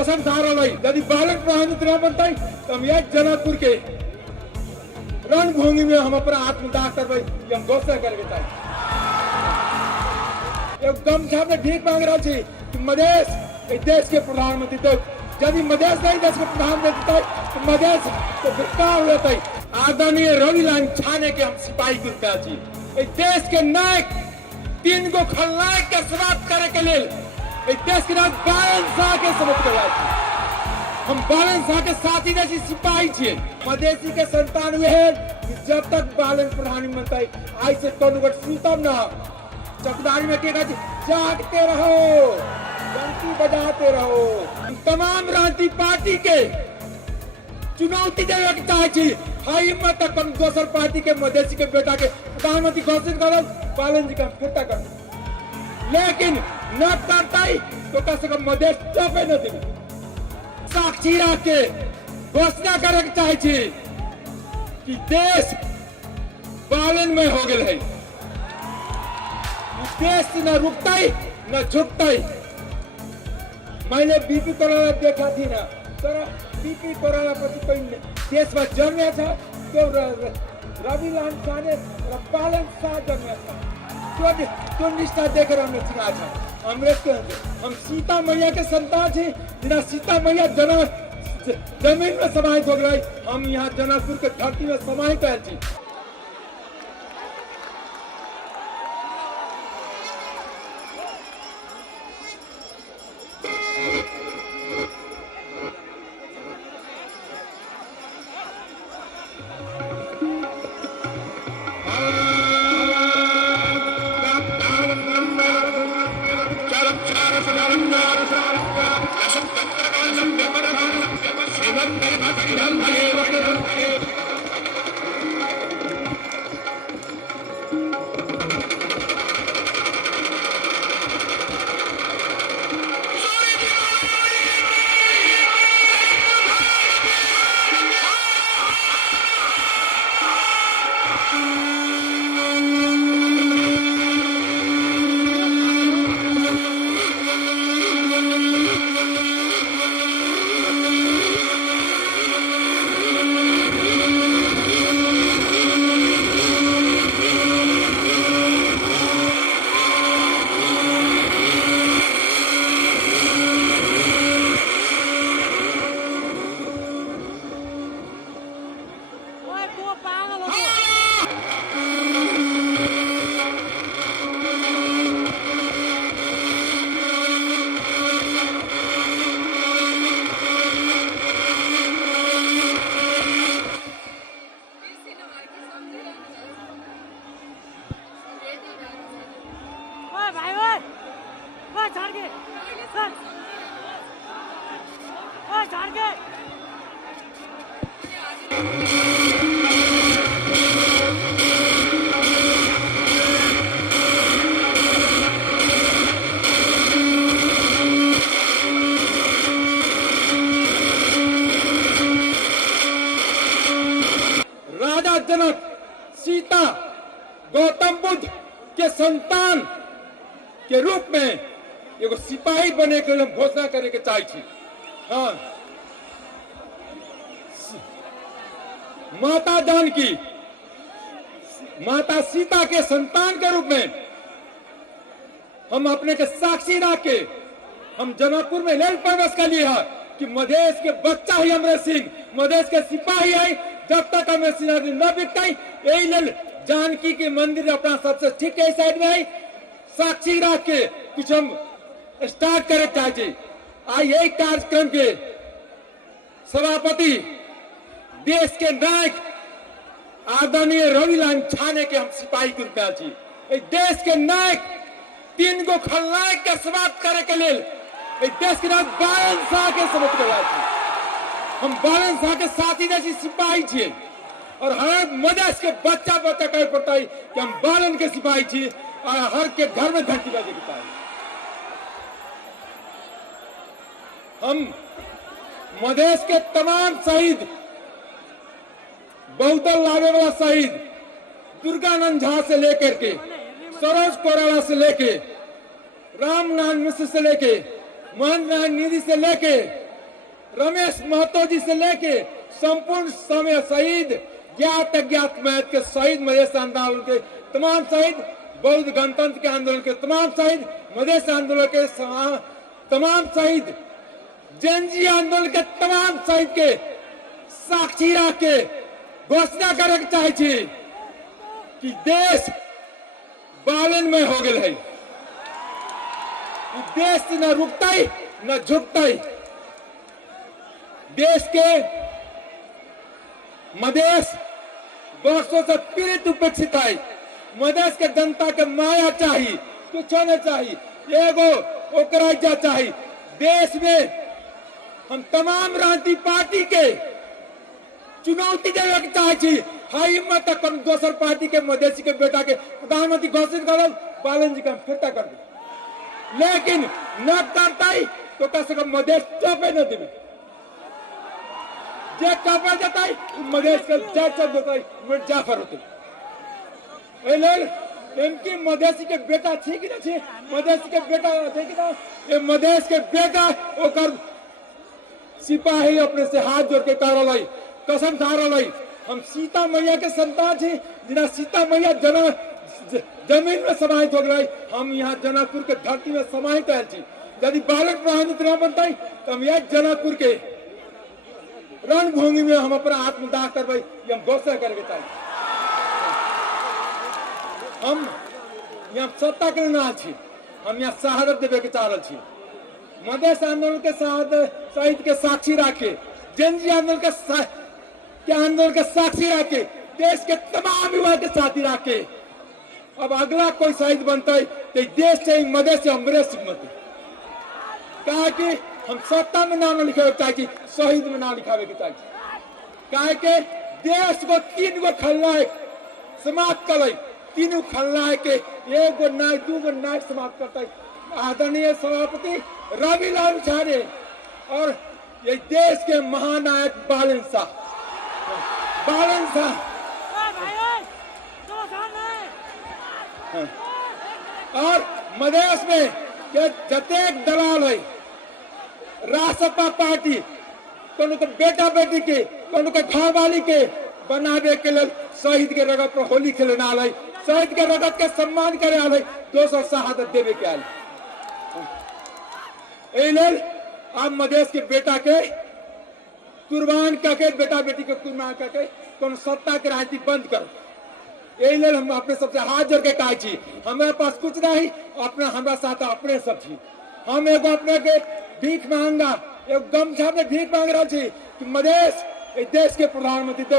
कसम खा रहा भाई यदि बालन प्रधानमंत्री बनता है तो हम यह जनकपुर के रणभूमि में हम अपना आत्मदाह करबे कि हम घोषणा करके चाहिए एक गमछा में भीख मांग रहा थी कि मधेश देश के प्रधानमंत्री तो यदि मधेश नहीं देश के प्रधानमंत्री तो मधेश तो धिक्कार होता है। आदरणीय रवि लाल छाने के हम सिपाही के रूप में छी देश के नायक 3 गो खलनायक के समाप्त करे के लिए देश के राज बालन शाह के समाप्त करवा हम बालन शाह के साथी जैसी सिपाही छे मधेसी के संतान हुए हैं कि जब तक बालन प्रधानमंत्री आई से कोनो सूतम ना चौकीदारी में के जागते रहो घंटी बजाते रहो। तमाम राजनीतिक पार्टी के चुनौती देवे के चाहे छी हाई हिम्मत तक दोसर पार्टी के मधेसी के बेटा के प्रधानमंत्री घोषित करो बालन जी का फिरता कर लेकिन न करता ही तो कम से कम मधेश चौपे न दे साक्षी रख के घोषणा करे के चाहे छी कि देश बालन में हो गए है देश न रुकता ही न झुकता ही। मैंने बीपी कोरोना देखा थी ना तो बीपी कोरोना पति कोई देश में जन्मे था तो रवि लाल शाह ने बालन शाह जन्मे था तो निष्ठा देकर हमने सिखा था हम सीता मैया के संतान थे जिना सीता मैया जमीन में समाहित हो गए हम यहाँ जनकपुर के धरती में समाहित है। राजा जनक सीता गौतम बुद्ध के संतान के रूप में एगो सिपाही बने के लिए घोषणा करे के चाहिए। हाँ माता जानकी माता सीता के संतान के रूप में हम अपने के साक्षी रख के हम जनकपुर में लेल प्रवेश कर लिए है कि मधेश के बच्चा ही अमरेश सिंह मधेश के सिपाही है जब तक अमरेश सिंह न बिकता यही लेल जानकी के मंदिर अपना सबसे ठीक है साइड में है साक्षी रख के कुछ हम स्टार्ट करे चाहिए। आज यही कार्यक्रम के सभापति देश के नायक आदरणीय रवि लाल छाने के हम सिपाही के रूप में छी देश के नायक 3 गो खलनायक के समाप्त करे के लिए देश के राज बालन शाह के समाप्त करवा हम बालन शाह के साथी जैसी सिपाही छे और हर मधेश के बच्चा कह पड़ता है कि हम बालन के सिपाही छे और हर के घर में घंटी बजे के चाहिए। हम मधेश के तमाम शहीद बहुदल लावे वाला शहीद दुर्गानंद झा से लेकर के सरोज कोराला से लेके रामनारायण मिश्र से लेके महेंद्र नारायण निधि से लेके रमेश महतो जी से लेके संपूर्ण समय शहीद ज्ञात अज्ञात मैथ के शहीद मधेश आंदोलन के तमाम शहीद, बौद्ध गणतंत्र के आंदोलन के तमाम शहीद, मधेश आंदोलन के तमाम शहीद, जनजी आंदोलन के तमाम शहीद के साक्षी रख के घोषणा करे चाहे कि देश बालन में हो गए है। देश न रुकता न झुकता। देश के मधेश वर्षों से पीड़ित उपेक्षित है। मधेश के जनता के माया चाहिए, कुछ नहीं चाहिए, एगो ओकरा चाहिए। देश में हम तमाम राजनीतिक पार्टी के चुनौती देवे के चाहे। हाई हिम्मत कौन दोसर पार्टी के मधेसी के बेटा के प्रधानमंत्री घोषित करो, बालन जी का फिरता कर दे, लेकिन न करता ही तो कम से कम मधेश चौपे न देवे। जे कपा देता है मधेश के जज देता है मिर्जाफर होते। इनकी मधेसी के बेटा ठीक ना छे, मधेसी के बेटा ठीक ना, ये मधेश के बेटा ओकर सिपाही अपने से हाथ जोड़ के कह रहा, कसम खा रहा, हम सीता मैया के संतान छे, जिना सीता मैया जमीन में समाहित हो गई, हम यहाँ जनकपुर के धरती में समाहित आयल छी। यदि बालक प्रधानमंत्री बनता है तो हम यहाँ जनकपुर के रणभूमि में हम अपना आत्मदाह करबे, हम घोषणा करके चाहिए। हम यहाँ सत्ता के ना छी, हम यहाँ शहादत देवे के चाह रहे छी। मधेश आंदोलन के शहीद के साक्षी रखे, जनजी आंदोलन के साक्षी रखे, देश के तमाम युवा के साथी रखे। अब अगला कोई शहीद बनता है तो देश से मधेश से अमरेश मत, कहा कि हम सत्ता में नाम लिखावे चाहिए, शहीद में नाम लिखावे के चाहिए। कहा कि देश को 3 गो खलनायक समाप्त कर, 3 खलनायक के 1 गो नायक 2 गो नायक समाप्त करता है आदरणीय सभापति रविलाल झारे और ये देश के महानायक बालन शाह। और मधेश में जतेक दलाल है, रासपा पार्टी कोनो के बेटा बेटी के, कोनो के घर वाली के बनावे के लिए शहीद के रगत पर होली खेलने आल, शहीद के रगत के सम्मान करे आल, 200 शहादत देवे के आल। आप मधेश के बेटा के कुर्बान करके, बेटा बेटी के कुर्बान करके कौन सत्ता के राजनीति बंद करो। यही हम अपने सबसे हाथ जोड़ के कहे छी, हमारे पास कुछ नहीं, अपने हमारा साथ अपने सब छी। हम एगो अपने के भीख मांगा, एक गमछा में भीख मांग रहा छी कि मधेश देश के प्रधानमंत्री दो।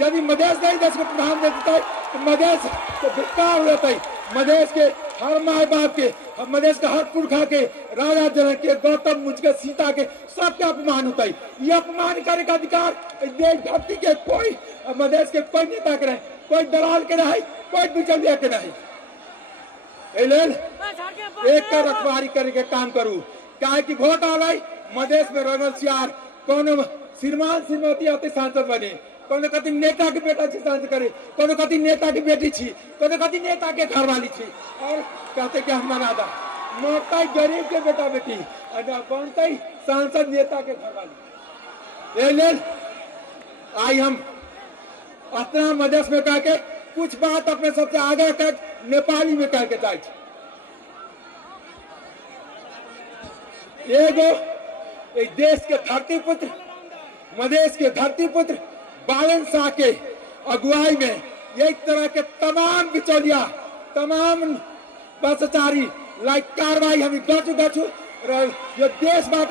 यदि मधेश नहीं देश के प्रधानमंत्री देता है तो मधेश तो धिक्कार होता है। मधेश के हर माए बाप के, मधेश के हर पुरखा के, राजा जनक के, गौतम मुझ के, सीता के, सबके अपमान होता है। ये अपमान करने का अधिकार देश धरती के कोई मधेश के कोई नेता के नहीं, कोई दलाल के नहीं, कोई बिचौलिया के नहीं। एक का रखवारी करने के काम करूँ, क्या कि वोट आलाई मधेश में रंगल सियार कौन श्रीमान श्रीमती आते सांसद बने, कोनो कति नेता के बेटा छी सांसद करे, कोनो कति नेता की बेटी छी, कोनो कति नेता के घर वाली छी, और कहते कि हम मनादा मरता गरीब के बेटा बेटी, बनता सांसद नेता के घर वाली। आई हम अपना मधेश में कह के कुछ बात अपने सबसे आगे तक नेपाली में कह के जाए। एगो देश के धरती पुत्र, मधेश के धरती पुत्र बालन शाह के अगुवाई में एक तरह के तमाम बिचौलिया, तमाम भ्रष्टाचारी लाइक कार्रवाई हम गछु यो देश में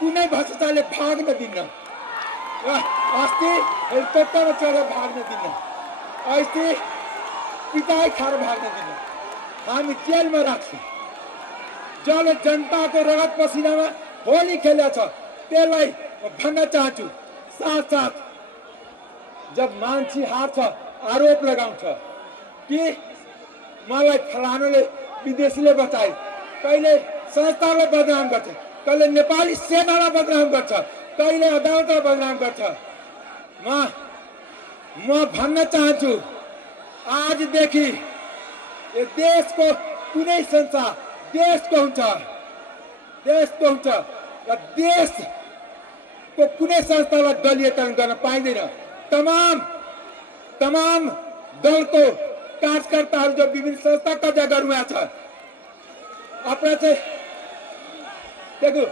कुनै भ्रष्टाचारले भाग्न दिन्न। अस्ति हेलिकप्टर चढेर भाग्न दिन्न, अस्ति पिटाई खाएर भाग्न दिन्न, हामी जेलमा राख्छौँ। जसले जनताको रगत पसिनामा होली खेलेछ त्यसलाई भन्न चाहन्छु। साथ साथ जब मान्छे हार्छ आरोप लगाउँछ कि मलाई फलानुले विदेशीले बचाए, कहिले संस्थालाई बदनाम गर्छ, कहिले नेपाली सेनालाई बदनाम गर्छ, कहिले अदालतलाई बदनाम गर्छ। म भन्न चाहन्छु आजदेखि यो देशको कुनै संसार देशको हुन्छ, देशको हुन्छ र देश को कुनै संस्थालाई दलीयकरण गर्न पाइँदैन। तमाम दलको कार्यकर्ताहरू जो विभिन्न संस्था कब्जा गर्नुभएको छ, अपना चाहिँ देखो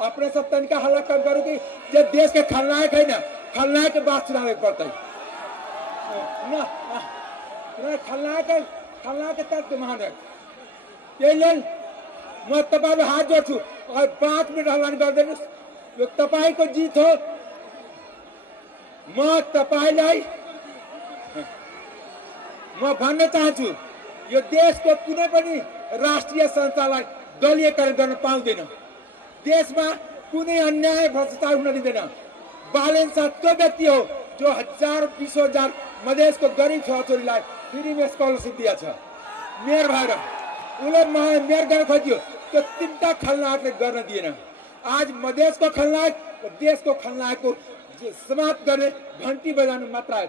अपने सब तनिका हल्ला कम करो कि जो देश के खलनायक है ना, खलनायक के बात सुनावे पड़ता है ना, खलनायक के तर्क महान है। ये लेल मैं तपाईले हात जोड्छु और 5 मिनट हल्ला गरिदिनुस्। यो तपाईको जित हो। म तपाईलाई म भन्न चाहन्छु, यो देशको कुनै पनि राष्ट्रिय संस्थालाई दलीयकरण गर्न पाउँदैन। देशमा कुनै अन्याय भ्रष्टाचार हुन दिँदैन। बालेन शाह त्यो व्यक्ति हो जो 10,000-20,000 मधेसको गरिब छोराछोरीलाई फ्रीमा स्कलरसिप दिएछ। मेयर भएर उसले मेयर गर्न खोज्यो, त्यो 3टा खलनायकले गर्न दिएन। आज मधेसको खलनायक र देशको खलनायकको समाप्त गर्ने घन्टी बजाउनु मात्र आयो।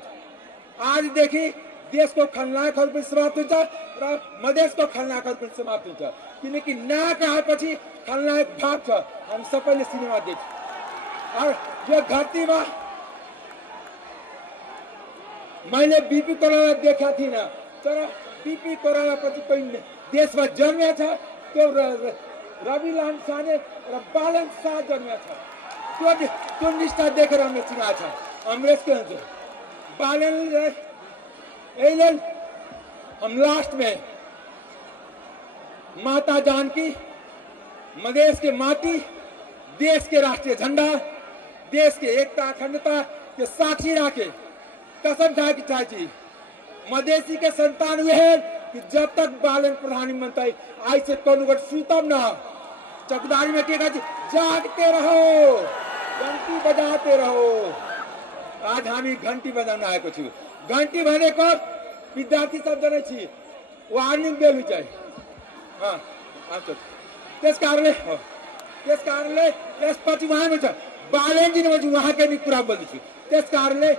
आजदेखि देशको खलनायकहरू पनि समाप्त हुन्छ र मधेसको खलनायकहरू पनि समाप्त हुन्छ। किनकि नाक आएपछि खलनायक भाग्छ। हामी सबैले सिनेमा देख्छौँ। यो घाटीमा मैले बीपी कोइराला देखेको थिइनँ, तर बीपी कोइराला पछि कोही देशमा जन्मेको छ, त्यो रवि लाम साने र बालन शाह जन्मेको छ। त्यो निष्ठा देखेर हमले चिनाएको छ। अंग्रेजको हुन्छ बालन एलन। हम लास्ट में माता जानकी, मधेश के माटी, देश के राष्ट्रीय झंडा, देश के एकता अखंडता के साक्षी राखे कसम खा के चाहिए। मधेसी के संतान हुए हैं कि जब तक बालन प्रधानमंत्री आई से कौन सुतम ना चौकीदारी में क्या जागते रहो, घंटी बजाते रहो। आज हामी घंटी बजाउन आएको छु। घंटी भनेको विद्यार्थी सब जनै छी, वार्निङ बेल हुन्छ। त्यस कारणले त्यसपछि उहाँ हुन्छ बालेनजी नभए उहाँकै नि कुरा बोल्दैछु। त्यस कारणले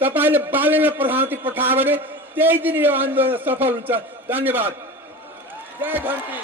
तपाईले बालेनलाई प्रधानमन्त्री पठायो भने त्यही दिन यो आन्दोलन सफल हुन्छ। धन्यवाद। जय घंटी।